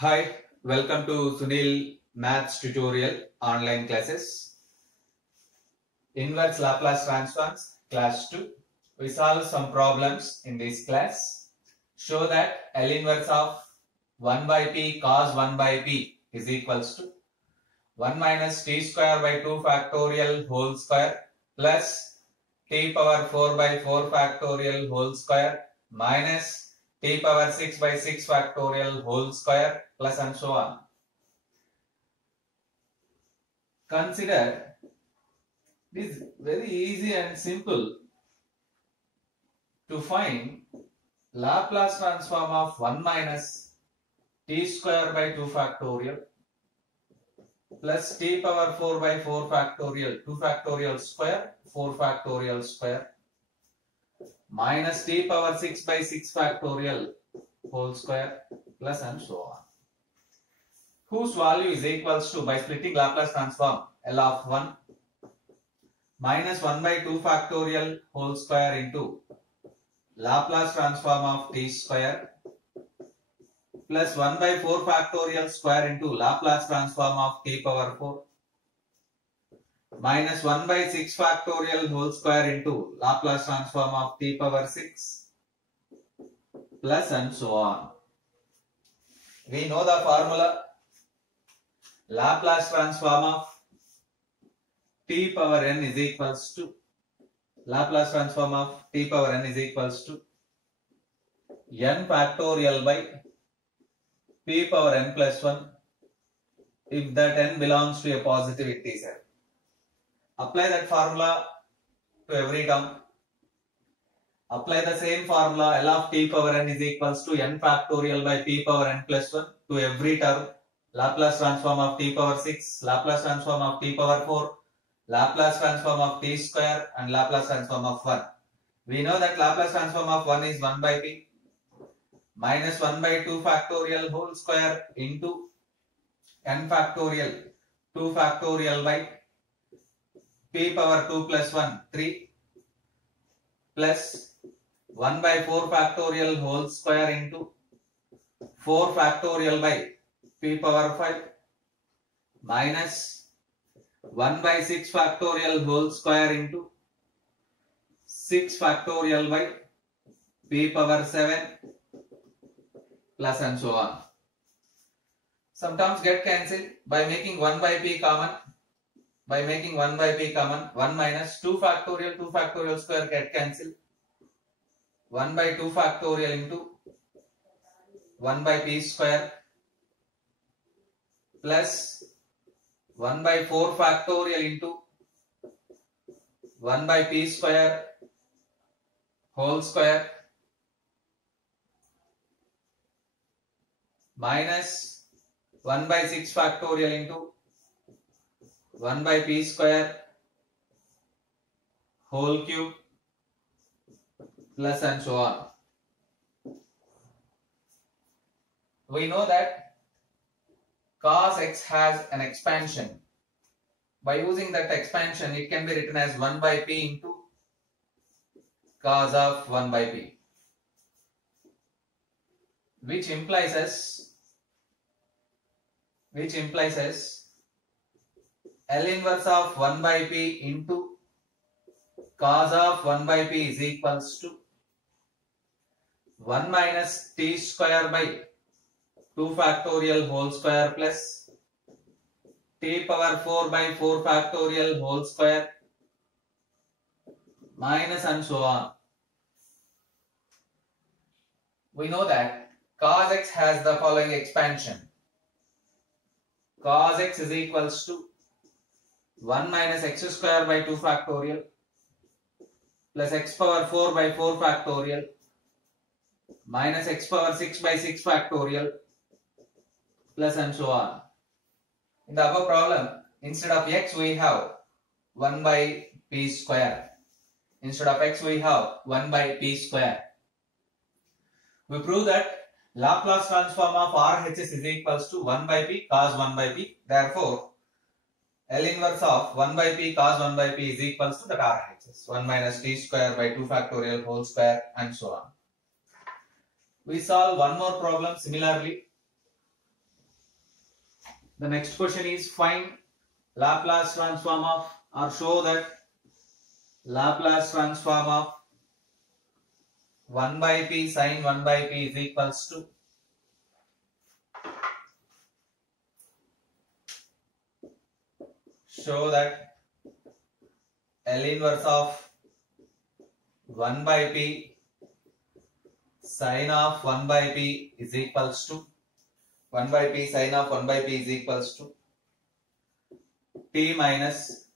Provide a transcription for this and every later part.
Hi, welcome to Sunil Maths tutorial online classes. Inverse Laplace transforms class 2. We solve some problems in this class. Show that L inverse of 1 by p cos 1 by p is equals to 1 minus t square by 2 factorial whole square plus t power 4 by 4 factorial whole square minus t power 6 by 6 factorial whole square plus and so on. Consider this very easy and simple to find Laplace transform of 1 minus t square by 2 factorial plus t power 4 by 4 factorial 2 factorial square 4 factorial square minus t power 6 by 6 factorial whole square plus and so on, whose value is equals to, by splitting Laplace transform, L of 1 minus 1 by 2 factorial whole square into Laplace transform of t square plus 1 by 4 factorial square into Laplace transform of t power 4 minus 1 by 6 factorial whole square into Laplace transform of t power 6 plus and so on. We know the formula. Laplace transform of t power n is equals to Laplace transform of t power n is equals to n factorial by p power n plus 1 if that n belongs to a positive integer. Apply that formula to every term. Apply the same formula. L of t power n is equals to n factorial by p power n plus 1 to every term. Laplace transform of t power 6, Laplace transform of t power 4, Laplace transform of t square and Laplace transform of 1. We know that Laplace transform of 1 is 1 by p minus 1 by 2 factorial whole square into n factorial 2 factorial by p power 2 plus 1 3 plus 1 by 4 factorial whole square into 4 factorial by p power 5 minus 1 by 6 factorial whole square into 6 factorial by p power 7 plus and so on. Some terms get cancelled by making 1 by p common. By making 1 by p common, 1 minus 2 factorial square get cancelled. 1 by 2 factorial into 1 by p square plus 1 by 4 factorial into 1 by p square whole square minus 1 by 6 factorial into 1 by p square whole cube plus and so on. We know that cos x has an expansion. By using that expansion, it can be written as 1 by p into cos of 1 by p, which implies as L inverse of 1 by p into cos of 1 by p is equals to 1 minus t square by 2 factorial whole square plus t power 4 by 4 factorial whole square minus and so on. We know that cos x has the following expansion. Cos x is equals to 1 minus x square by 2 factorial plus x power 4 by 4 factorial minus x power 6 by 6 factorial plus and so on. In the above problem, instead of x we have 1 by p square. Instead of x we have 1 by p square. We prove that Laplace transform of RHS is equals to 1 by p cos 1 by p. Therefore, L inverse of 1 by p cos 1 by p is equals to that RHS. 1 minus t square by 2 factorial whole square and so on. We solve one more problem similarly. The next question is find Laplace transform of, or show that Laplace transform of 1 by p sin 1 by p is equals to show that L inverse of 1 by p sin of 1 by p is equals to 1 by p sin of 1 by p is equals to t minus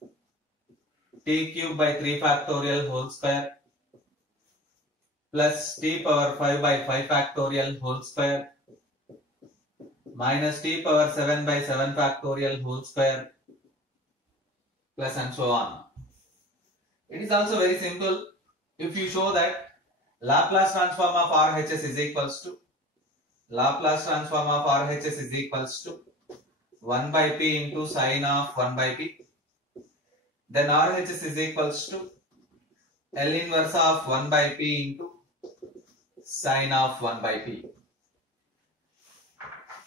t cube by 3 factorial whole square plus t power 5 by 5 factorial whole square minus t power 7 by 7 factorial whole square plus and so on. It is also very simple if you show that Laplace transform of RHS is equals to Laplace transform of RHS is equals to 1 by p into sin of 1 by p. Then RHS is equals to L inverse of 1 by p into sin of 1 by p.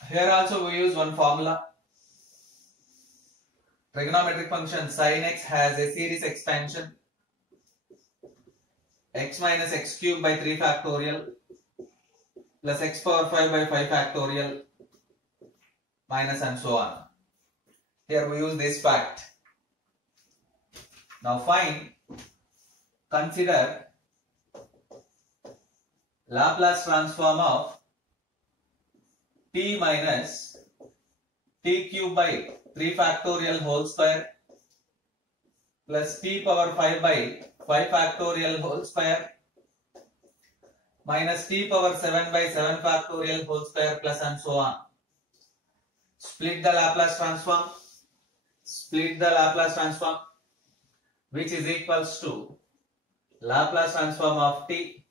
Here also we use one formula. Trigonometric function sin x has a series expansion x minus x cube by 3 factorial plus x power 5 by 5 factorial minus and so on. Here we use this fact. Now consider Laplace transform of t minus t cube by 3 factorial whole square plus t power 5 by 5 factorial whole square minus t power 7 by 7 factorial whole square plus and so on. Split the Laplace transform. Split the Laplace transform, which is equals to Laplace transform of t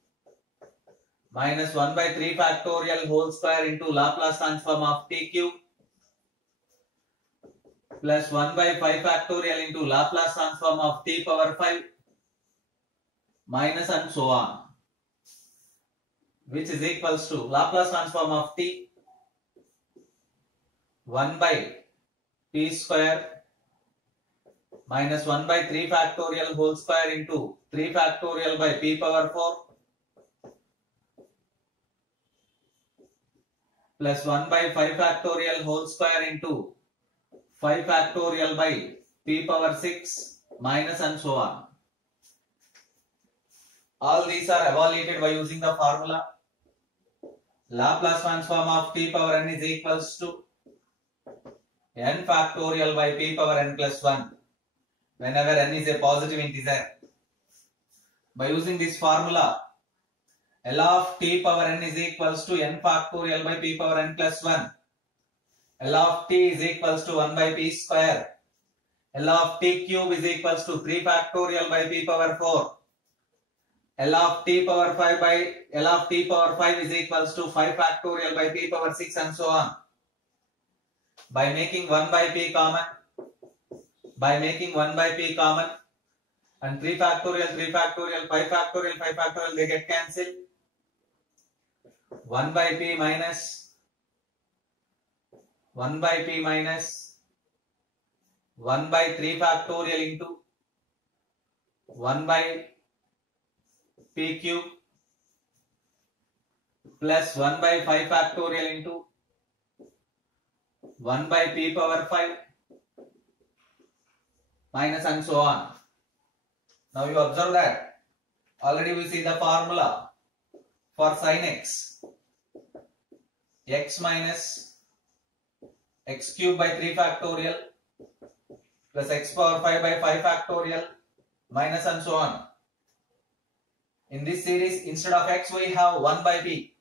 minus 1 by 3 factorial whole square into Laplace transform of t cube plus 1 by 5 factorial into Laplace transform of t power 5 minus and so on, which is equals to Laplace transform of t 1 by p square minus 1 by 3 factorial whole square into 3 factorial by p power 4 plus 1 by 5 factorial whole square into 5 factorial by p power 6 minus and so on. All these are evaluated by using the formula. Laplace transform of t power n is equals to n factorial by p power n plus 1 whenever n is a positive integer. By using this formula, L of t power n is equals to n factorial by p power n plus 1. L of t is equals to 1 by p square. L of t cube is equals to 3 factorial by p power 4. L of t power 5 by L of t power 5 is equals to 5 factorial by p power 6 and so on. By making 1 by p common, and 3 factorial, 5 factorial, they get cancelled. 1 by p minus 1 by 3 factorial into 1 by p cube plus 1 by 5 factorial into 1 by p power 5 minus and so on. Now you observe that already we see the formula for sin x. X minus x cube by 3 factorial plus x power 5 by 5 factorial minus and so on. In this series, instead of x we have 1 by p.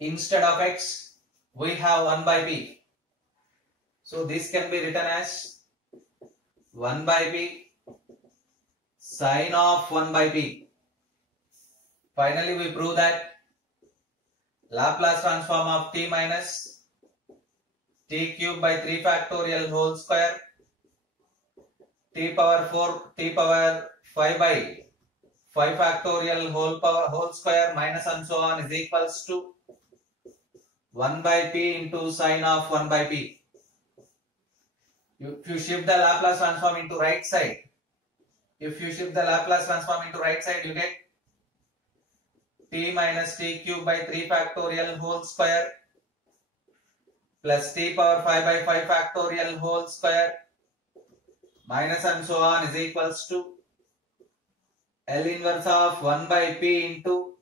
Instead of x we have 1 by p. So this can be written as 1 by p sin of 1 by p. Finally we prove that Laplace transform of t minus t cube by 3 factorial whole square t power 5 by 5 factorial whole square minus and so on is equals to 1 by p into sin of 1 by p. If you shift the Laplace transform into right side, you get t minus t cube by 3 factorial whole square plus t power 5 by 5 factorial whole square minus and so on is equals to L inverse of 1 by p into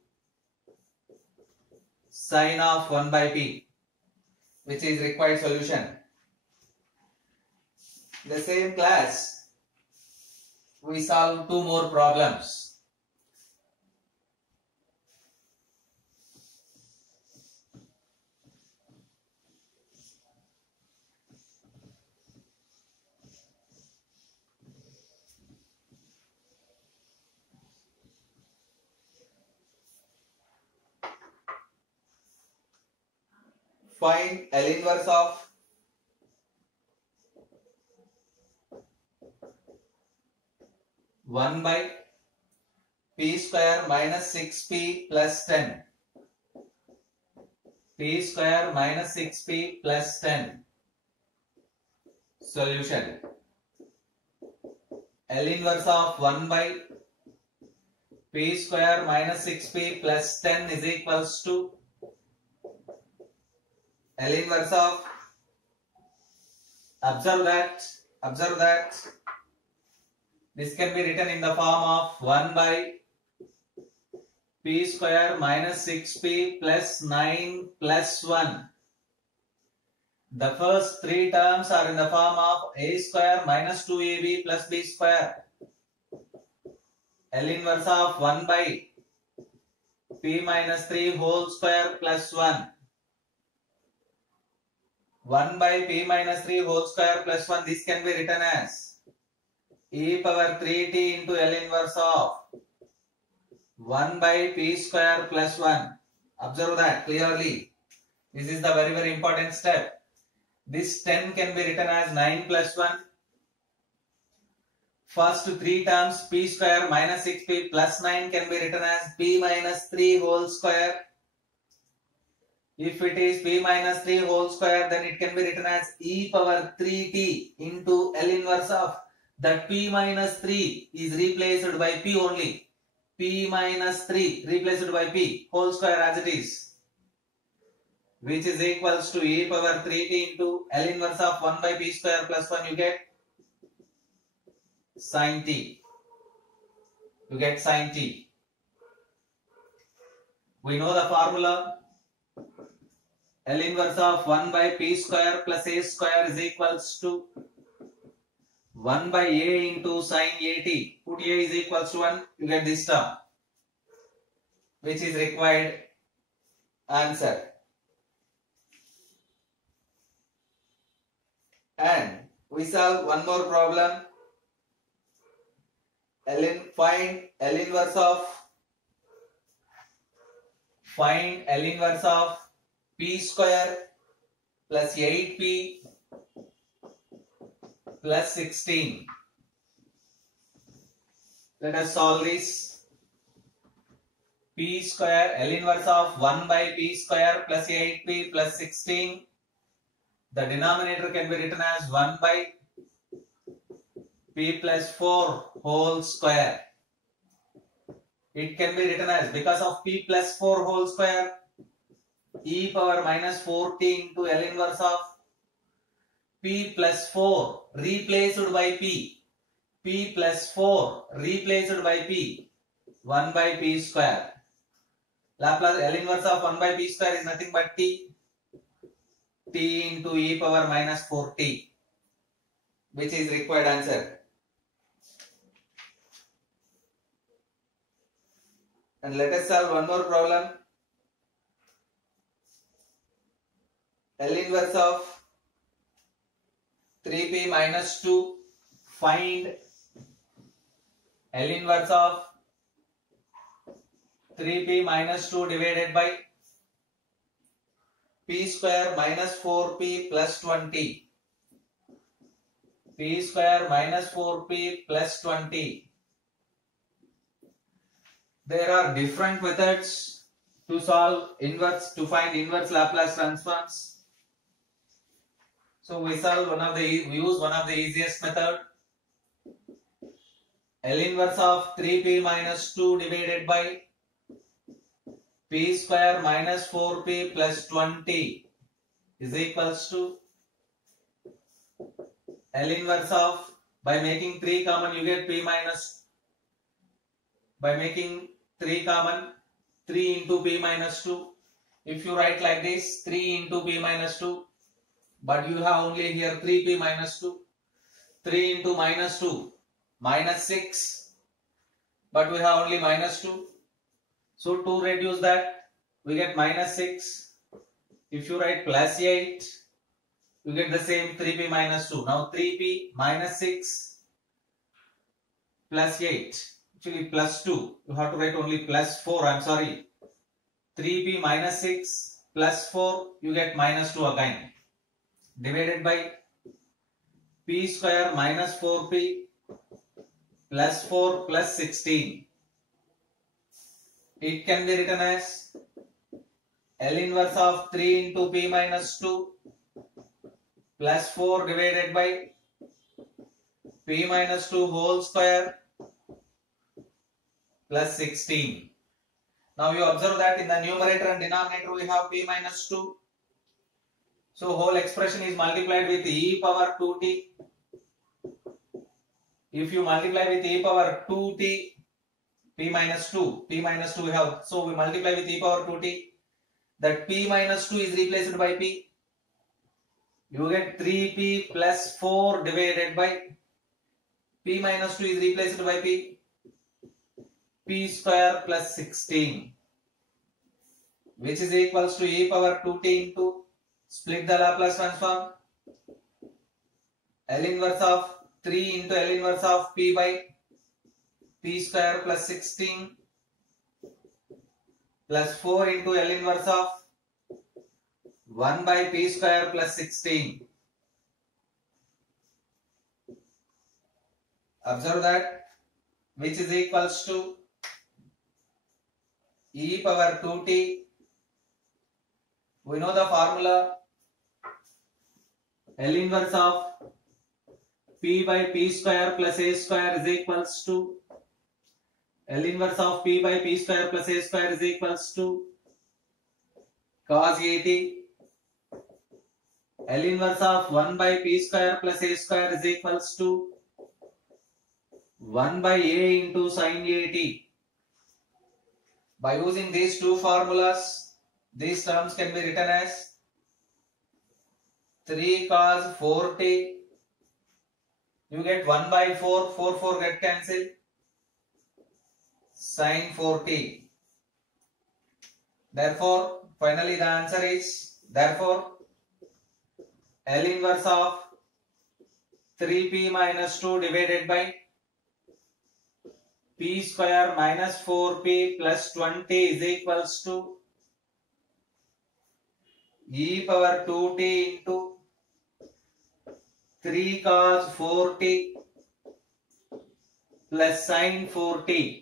sine of 1 by p, which is required solution. In the same class, we solve two more problems. Find L inverse of one by p square minus 6p plus 10. P square minus 6p plus 10. Solution. L inverse of 1 by p square minus 6p plus 10 is equals to L inverse of, observe that this can be written in the form of 1 by p square minus 6p plus 9 plus 1. The first three terms are in the form of a square minus 2ab plus b square. L inverse of 1 by p minus 3 whole square plus 1. 1 by p minus 3 whole square plus 1, this can be written as e power 3t into L inverse of 1 by p square plus 1. Observe that clearly. This is the very important step. This 10 can be written as 9 plus 1. First three terms p square minus 6p plus 9 can be written as p minus 3 whole square. If it is p minus 3 whole square, then it can be written as e power 3t into L inverse of that p minus 3 is replaced by p only. P minus 3 replaced by p whole square as it is, which is equals to e power 3t into L inverse of 1 by p square plus 1. You get sine t. We know the formula. L inverse of 1 by p square plus a square is equals to 1 by a into sine at. Put a is equals to 1, you get this term, which is required answer. And we solve one more problem. Find L inverse of p square plus 8p plus 16. Let us solve this. P square, L inverse of 1 by p square plus 8p plus 16. The denominator can be written as 1 by p plus 4 whole square. It can be written as, because of p plus 4 whole square, e power minus 4t into L inverse of p plus 4 replaced by p. P plus 4 replaced by p. 1 by p square. Laplace L inverse of 1 by p square is nothing but t. T into e power minus 4t, which is required answer. And let us solve one more problem. L inverse of 3p minus 2. Find L inverse of 3p minus 2 divided by p square minus 4p plus 20. P square minus 4p plus 20. There are different methods to find inverse Laplace transforms. So we use one of the easiest method. L inverse of 3p minus 2 divided by p square minus 4p plus 20 is equals to L inverse of, by making 3 common you get p minus, by making 3 common, 3 into p minus 2. If you write like this, 3 into p minus 2, but you have only here 3p minus 2. 3 into minus 2, minus 6, but we have only minus 2. So to reduce that, we get minus 6. If you write plus 8, you get the same 3p minus 2. Now 3p minus 6 plus 8, actually plus 2. You have to write only plus 4, I'm sorry. 3p minus 6 plus 4, you get minus 2 again. Divided by p square minus 4p plus 4 plus 16. It can be written as L inverse of 3 into p minus 2 plus 4 divided by p minus 2 whole square plus 16. Now you observe that in the numerator and denominator we have p minus 2. So whole expression is multiplied with e power 2t. If you multiply with e power 2t, p minus 2 we have, so we multiply with e power 2t, that p minus 2 is replaced by p. You get 3p plus 4 divided by p minus 2 is replaced by p square plus 16, which is equals to e power 2t into, split the Laplace transform, L inverse of 3 into L inverse of p by p square plus 16 plus 4 into L inverse of 1 by p square plus 16. Observe that, which is equals to e power 2t. We know the formula, L inverse of p by p square plus a square is equals to, L inverse of p by p square plus a square is equals to cos 80. L inverse of 1 by p square plus a square is equals to 1 by a into sin 80. By using these two formulas, these terms can be written as 3 cos 4t. You get 1 by 4, 4 get cancelled, sin 4t. Therefore, finally the answer is, therefore, L inverse of 3p minus 2 divided by p square minus 4p plus 20 is equals to e power 2t into 3 cos 4t plus sin 4t.